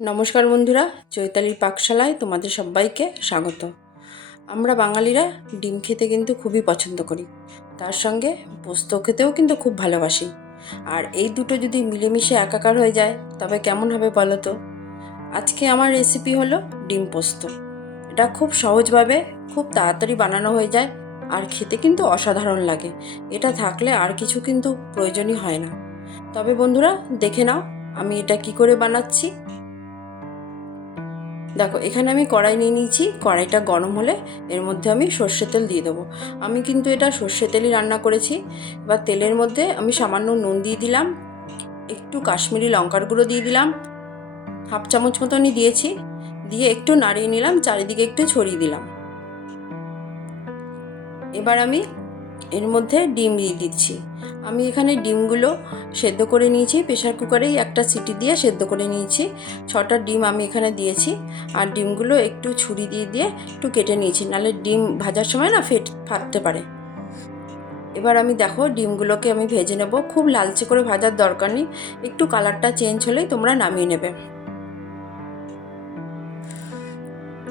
নমস্কার বন্ধুরা, চৈতালির পাকশালায় তোমাদের সবাইকে স্বাগত। আমরা বাঙালিরা ডিম খেতে কিন্তু খুবই পছন্দ করি, তার সঙ্গে পোস্ত খেতেও কিন্তু খুব ভালোবাসি। আর এই দুটো যদি মিলেমিশে একাকার হয়ে যায় তবে কেমন হবে বলো তো? আজকে আমার রেসিপি হলো ডিম পোস্ত। এটা খুব সহজভাবে খুব তাড়াতাড়ি বানানো হয়ে যায় আর খেতে কিন্তু অসাধারণ লাগে। এটা থাকলে আর কিছু কিন্তু প্রয়োজনই হয় না। তবে বন্ধুরা, দেখে নাও আমি এটা কি করে বানাচ্ছি। দেখো, এখানে আমি কড়াই নিয়ে নিয়েছি। কড়াইটা গরম হলে এর মধ্যে আমি সর্ষের তেল দিয়ে দেবো। আমি কিন্তু এটা সর্ষের তেলই রান্না করেছি। এবার তেলের মধ্যে আমি সামান্য নুন দিয়ে দিলাম, একটু কাশ্মীরি লঙ্কার গুঁড়ো দিয়ে দিলাম, হাফ চামচ মতনই দিয়েছি। দিয়ে একটু নাড়িয়ে নিলাম, চারিদিকে একটু ছড়িয়ে দিলাম। এবার আমি এর মধ্যে ডিম দিয়ে দিচ্ছি। আমি এখানে ডিমগুলো সেদ্ধ করে নিয়েছি, প্রেশার কুকারেই একটা সিটি দিয়ে সেদ্ধ করে নিয়েছি। 6টা ডিম আমি এখানে দিয়েছি। আর ডিমগুলো একটু ছুরি দিয়ে দিয়ে একটু কেটে নিয়েছি, নাহলে ডিম ভাজার সময় না ফাটতে পারে। এবার আমি দেখো ডিমগুলোকে আমি ভেজে নেব। খুব লালচে করে ভাজার দরকার নেই, একটু কালারটা চেঞ্জ হলেই তোমরা নামিয়ে নেবে।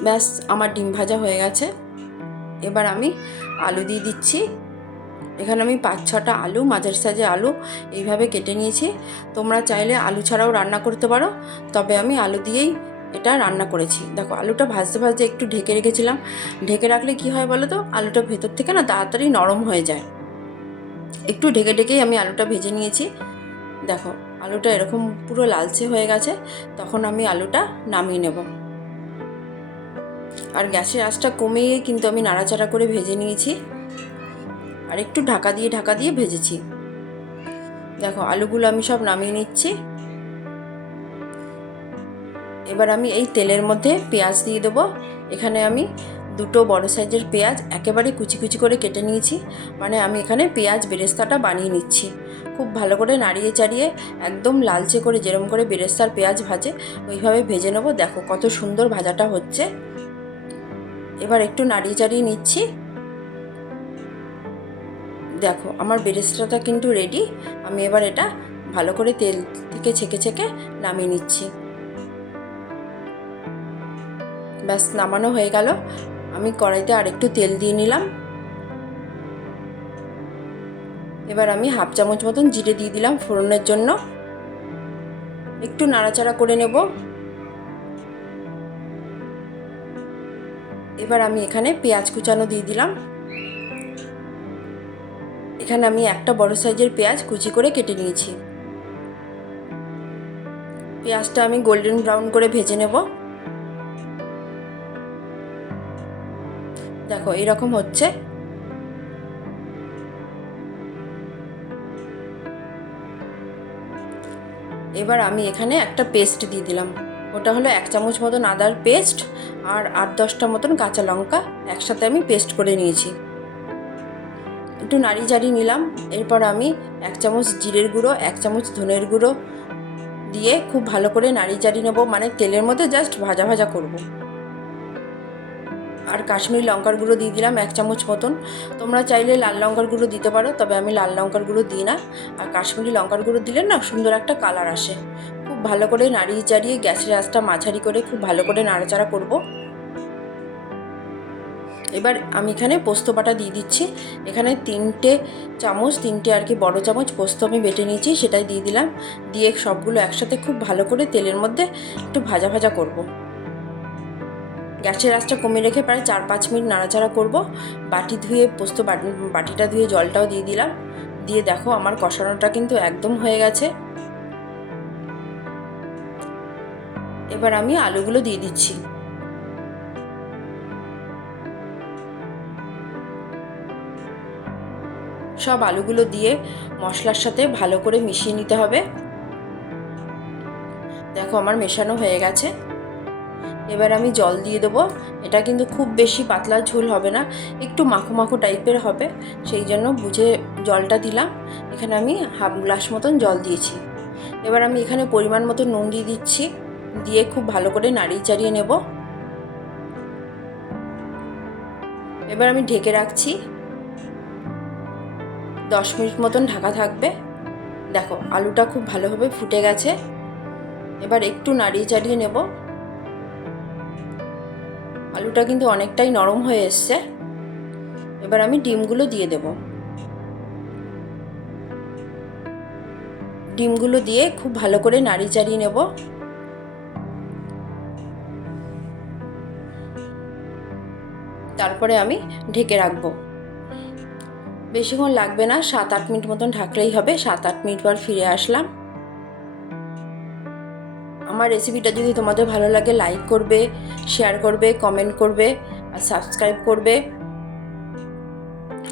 ব্যাস, আমার ডিম ভাজা হয়ে গেছে। এবার আমি আলু দিয়ে দিচ্ছি। এখানে আমি 5-6টা আলু, মাঝারি সাইজের আলু এইভাবে কেটে নিয়েছি। তোমরা চাইলে আলু ছাড়াও রান্না করতে পারো, তবে আমি আলু দিয়েই এটা রান্না করেছি। দেখো, আলুটা ভাজতে ভাজতে একটু ঢেকে রেখেছিলাম। ঢেকে রাখলে কি হয় বলো তো, আলুটা ভেতর থেকে না তাড়াতাড়ি নরম হয়ে যায়। একটু ঢেকে ঢেকেই আমি আলুটা ভেজে নিয়েছি। দেখো, আলুটা এরকম পুরো লালচে হয়ে গেছে, তখন আমি আলুটা নামিয়ে নেব। আর গ্যাসের আঁচটা কমিয়ে কিন্তু আমি নাড়াচাড়া করে ভেজে নিয়েছি। আর একটু ঢাকা দিয়ে ভেজেছি। দেখো, আলুগুলো আমি সব নামিয়ে নিচ্ছি। এবার আমি এই তেলের মধ্যে পেঁয়াজ দিয়ে দেবো। এখানে আমি 2টো বড় সাইজের পেঁয়াজ একেবারে কুচি কুচি করে কেটে নিয়েছি। মানে আমি এখানে পেঁয়াজ বেরেস্তাটা বানিয়ে নিচ্ছি। খুব ভালো করে নাড়িয়ে চাড়িয়ে একদম লালচে করে, যেরকম করে বেরেস্তার পেঁয়াজ ভাজে ওইভাবে ভেজে নেবো। দেখো কত সুন্দর ভাজাটা হচ্ছে। এবার একটু নাড়িয়ে চাড়িয়ে নিচ্ছি। দেখো, আমার বেরেস্তাটা কিন্তু রেডি। আমি এবার এটা ভালো করে তেল থেকে ছেঁকে ছেঁকে নামিয়ে নিচ্ছি। ব্যাস, নামানো হয়ে গেল। আমি কড়াইতে আরেকটু তেল দিয়ে নিলাম। এবার আমি হাফ চামচ মতন জিরে দিয়ে দিলাম ফোড়নের জন্য। একটু নাড়াচাড়া করে নেব। এবার আমি এখানে পেঁয়াজ কুচানো দিয়ে দিলাম। এখানে আমি একটা বড় সাইজের পেঁয়াজ কুচি করে কেটে নিয়েছি। পেঁয়াজটা আমি গোল্ডেন ব্রাউন করে ভেজে নেব। দেখো, এরকম হচ্ছে। এবার আমি এখানে একটা পেস্ট দিয়ে দিলাম। ওটা হলো 1 চামচ মতন আদার পেস্ট আর 8-10টা মতন কাঁচা লঙ্কা একসাথে আমি পেস্ট করে নিয়েছি। একটু নাড়িয়ে চাড়িয়ে নিলাম। এরপর আমি 1 চামচ জিরের গুঁড়ো, 1 চামচ ধনের গুঁড়ো দিয়ে খুব ভালো করে নাড়িয়ে চাড়িয়ে নেবো। মানে তেলের মধ্যে জাস্ট ভাজা ভাজা করব। আর কাশ্মীরি লঙ্কার গুঁড়ো দিয়ে দিলাম 1 চামচ মতন। তোমরা চাইলে লাল লঙ্কার গুঁড়ো দিতে পারো, তবে আমি লাল লঙ্কার গুঁড়ো দিই না। আর কাশ্মীরি লঙ্কার গুঁড়ো দিলে না সুন্দর একটা কালার আসে। খুব ভালো করে নাড়িয়ে চাড়িয়ে গ্যাসের আঁচটা মাঝারি করে খুব ভালো করে নাড়াচাড়া করব। এবার আমি এখানে পোস্ত বাটা দিয়ে দিচ্ছি। এখানে 3টে আর কি বড় চামচ পোস্ত আমি বেটে নিয়েছি, সেটাই দিয়ে দিলাম। দিয়ে সবগুলো একসাথে খুব ভালো করে তেলের মধ্যে একটু ভাজা ভাজা করব। গ্যাসের আঁচটা কমিয়ে রেখে প্রায় 4-5 মিনিট নাড়াচাড়া করব। বাটিটা ধুয়ে জলটাও দিয়ে দিলাম। দিয়ে দেখো, আমার কষানোটা কিন্তু একদম হয়ে গেছে। এবার আমি আলুগুলো দিয়ে দিচ্ছি। সব আলুগুলো দিয়ে মশলার সাথে ভালো করে মিশিয়ে নিতে হবে। দেখো, আমার মেশানো হয়ে গেছে। এবার আমি জল দিয়ে দেবো। এটা কিন্তু খুব বেশি পাতলা ঝোল হবে না, একটু মাখো মাখো টাইপের হবে, সেই জন্য বুঝে জলটা দিলাম। এখানে আমি হাফ গ্লাস মতন জল দিয়েছি। এবার আমি এখানে পরিমাণ মতো নুন দিয়ে দিচ্ছি। দিয়ে খুব ভালো করে নাড়িয়ে চাড়িয়ে নেব। এবার আমি ঢেকে রাখছি। 10 মিনিট মতন ঢাকা থাকবে। দেখো, আলুটা খুব ভালোভাবে ফুটে গেছে। এবার একটু নাড়িয়ে চাড়িয়ে নেব। আলুটা কিন্তু অনেকটাই নরম হয়ে এসছে। এবার আমি ডিমগুলো দিয়ে দেব। ডিমগুলো দিয়ে খুব ভালো করে নাড়িয়ে চাড়িয়ে নেব। তারপরে আমি ঢেকে রাখবো। বেশিক্ষণ লাগবে না, 7-8 মিনিট মতন ঢাকলেই হবে। 7-8 মিনিট পর ফিরে আসলাম। আমার রেসিপিটা যদি তোমাদের ভালো লাগে লাইক করবে, শেয়ার করবে, কমেন্ট করবে আর সাবস্ক্রাইব করবে।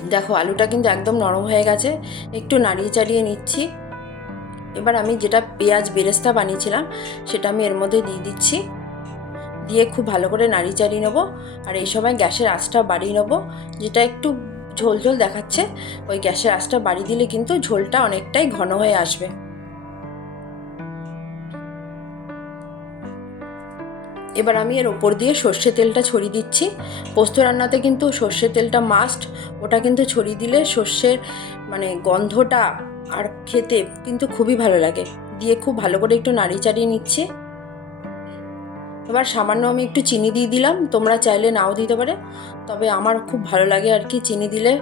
দেখো আলুটা কিন্তু একদম নরম হয়ে গেছে, একটু নাড়িয়ে চাড়িয়ে নিচ্ছি। এবার আমি যেটা পেঁয়াজ বেরেস্তা বানিয়েছিলাম সেটা আমি এর মধ্যে দিয়ে দিচ্ছি। দিয়ে খুব ভালো করে নাড়িয়ে চাড়িয়ে নেবো। আর এই সময় গ্যাসের আঁচটা বাড়িয়ে নেবো। যেটা একটু ঝোল ঝোল দেখাচ্ছে ওই গ্যাসের আঁচটা বাড়িয়ে দিলে কিন্তু ঝোলটা অনেকটাই ঘন হয়ে আসবে। এবার আমি এর ওপর দিয়ে সর্ষে তেলটা ছড়িয়ে দিচ্ছি। পোস্ত রান্নাতে কিন্তু সর্ষে তেলটা মাস্ট, ওটা কিন্তু ছড়িয়ে দিলে সর্ষের মানে গন্ধটা আর খেতে কিন্তু খুবই ভালো লাগে। দিয়ে খুব ভালো করে একটু নাড়িয়ে চাড়িয়ে নিচ্ছি। এবার সামান্য আমি একটু চিনি দিয়ে দিলাম, তোমরা চাইলে নাও দিতে পারে, তবে আমার খুব ভালো লাগে আর কি, চিনি দিলে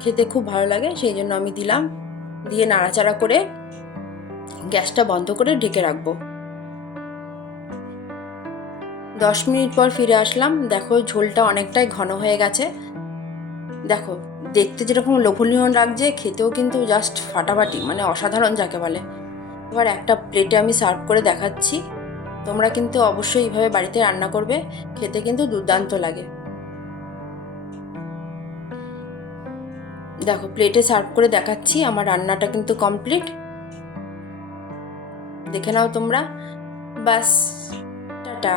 খেতে খুব ভালো লাগে, সেই জন্য আমি দিলাম। দিয়ে নাড়াচাড়া করে গ্যাসটা বন্ধ করে ঢেকে রাখবো। 10 মিনিট পর ফিরে আসলাম। দেখো ঝোলটা অনেকটাই ঘন হয়ে গেছে। দেখো দেখতে যেরকম লোভনীয় লাগছে, খেতেও কিন্তু জাস্ট ফাটাফাটি, মানে অসাধারণ যাকে বলে। এবার একটা প্লেটে আমি সার্ভ করে দেখাচ্ছি। তোমরা কিন্তু অবশ্যই এইভাবে বাড়িতে রান্না করবে, খেতে কিন্তু দুর্দান্ত লাগে। দেখো প্লেটে সার্ভ করে দেখাচ্ছি, আমার রান্নাটা কিন্তু কমপ্লিট। দেখে নাও তোমরা। বাস, টাটা।